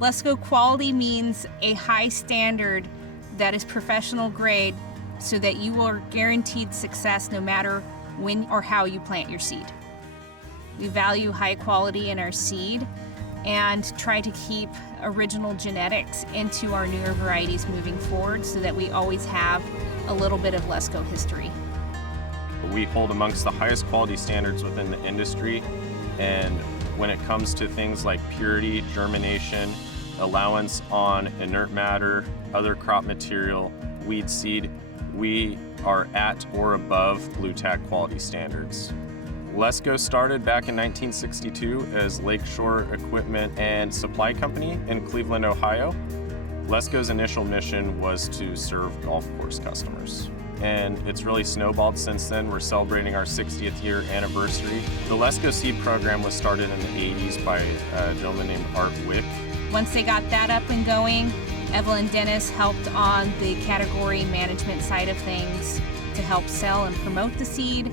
Lesco quality means a high standard that is professional grade so that you are guaranteed success no matter when or how you plant your seed. We value high quality in our seed and try to keep original genetics into our newer varieties moving forward so that we always have a little bit of Lesco history. We hold amongst the highest quality standards within the industry, and when it comes to things like purity, germination, allowance on inert matter, other crop material, weed seed, we are at or above Blue Tag quality standards. Lesco started back in 1962 as Lakeshore Equipment and Supply Company in Cleveland, Ohio. Lesco's initial mission was to serve golf course customers, and it's really snowballed since then. We're celebrating our 60th year anniversary. The Lesco Seed Program was started in the 80s by a gentleman named Art Wick. Once they got that up and going, Evelyn Dennis helped on the category management side of things to help sell and promote the seed,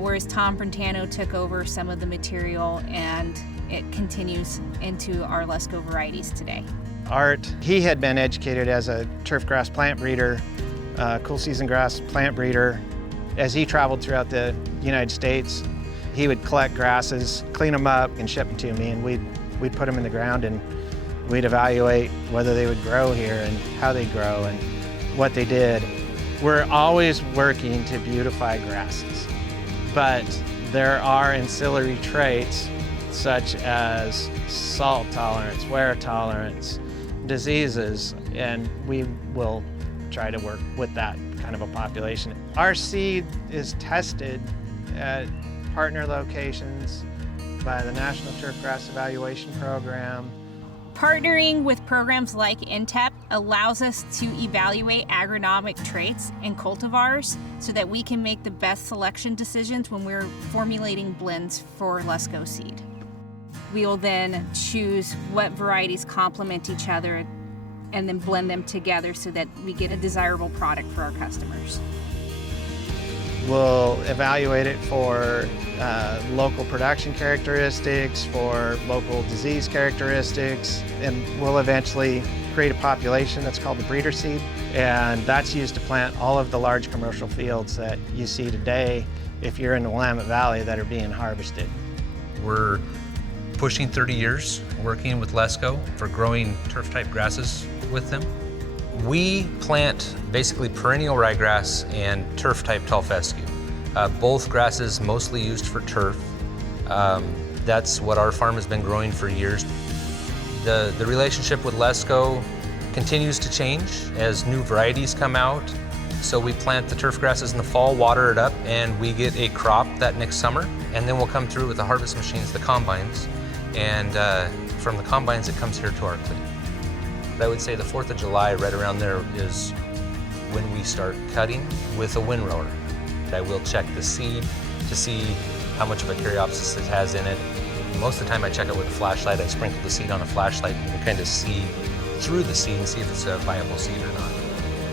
whereas Tom Brentano took over some of the material, and it continues into our Lesco varieties today. Art, he had been educated as a turf grass plant breeder, cool season grass plant breeder. As he traveled throughout the United States, he would collect grasses, clean them up, and ship them to me, and we'd put them in the ground, and we'd evaluate whether they would grow here and how they grow and what they did. We're always working to beautify grasses, but there are ancillary traits such as salt tolerance, wear tolerance, diseases, and we will try to work with that kind of a population. Our seed is tested at partner locations by the National Turfgrass Evaluation Program. Partnering with programs like INTEP allows us to evaluate agronomic traits and cultivars so that we can make the best selection decisions when we're formulating blends for Lesco seed. We will then choose what varieties complement each other and then blend them together so that we get a desirable product for our customers. We'll evaluate it for local production characteristics, for local disease characteristics, and we'll eventually create a population that's called the breeder seed, and that's used to plant all of the large commercial fields that you see today if you're in the Willamette Valley that are being harvested. We're pushing 30 years working with Lesco for growing turf-type grasses with them. We plant basically perennial ryegrass and turf-type tall fescue. Both grasses mostly used for turf. That's what our farm has been growing for years. The relationship with Lesco continues to change as new varieties come out. So we plant the turf grasses in the fall, water it up, and we get a crop that next summer. And then we'll come through with the harvest machines, the combines, and from the combines it comes here to our clean. But I would say the 4th of July, right around there, is when we start cutting with a windrower. I will check the seed to see how much of a caryopsis it has in it. Most of the time I check it with a flashlight. I sprinkle the seed on a flashlight and you can kind of see through the seed and see if it's a viable seed or not.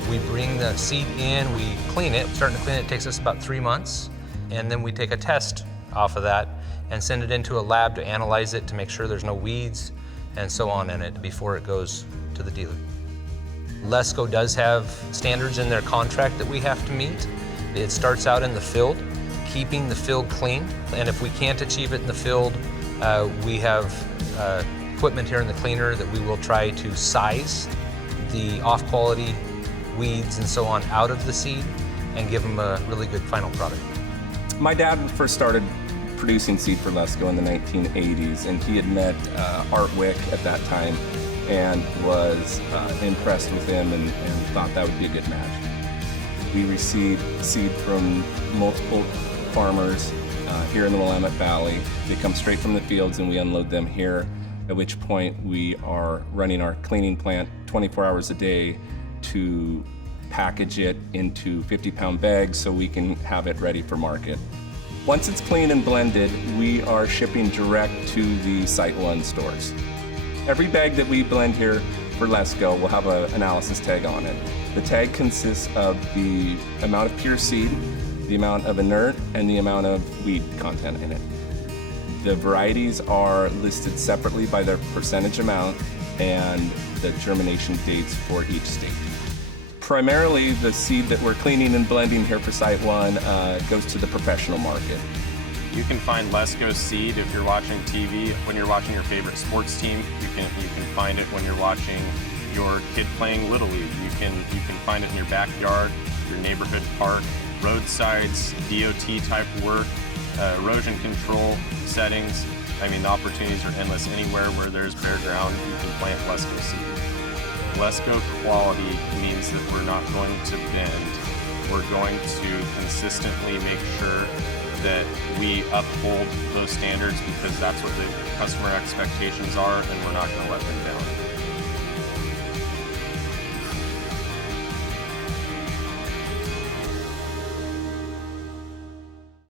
We bring the seed in, we clean it. Starting to clean it takes us about 3 months, and then we take a test off of that and send it into a lab to analyze it to make sure there's no weeds and so on in it before it goes to the dealer. Lesco does have standards in their contract that we have to meet. It starts out in the field, keeping the field clean, and if we can't achieve it in the field, we have equipment here in the cleaner that we will try to size the off-quality weeds and so on out of the seed and give them a really good final product. My dad first started producing seed for Lesco in the 1980s, and he had met Art Wick at that time and was impressed with him and thought that would be a good match. We received seed from multiple farmers here in the Willamette Valley. They come straight from the fields and we unload them here, at which point we are running our cleaning plant 24 hours a day to package it into 50-pound bags so we can have it ready for market. Once it's clean and blended, we are shipping direct to the SiteOne stores. Every bag that we blend here for Lesco will have an analysis tag on it. The tag consists of the amount of pure seed, the amount of inert, and the amount of weed content in it. The varieties are listed separately by their percentage amount, and the germination dates for each state. Primarily, the seed that we're cleaning and blending here for SiteOne goes to the professional market. You can find Lesco seed if you're watching TV, when you're watching your favorite sports team. You can find it when you're watching your kid playing Little League. You can find it in your backyard, your neighborhood park, roadsides, DOT type work, erosion control settings. I mean, the opportunities are endless. Anywhere where there's bare ground, you can plant Lesco seed. Lesco quality means that we're not going to bend. We're going to consistently make sure that we uphold those standards, because that's what the customer expectations are, and we're not going to let them down.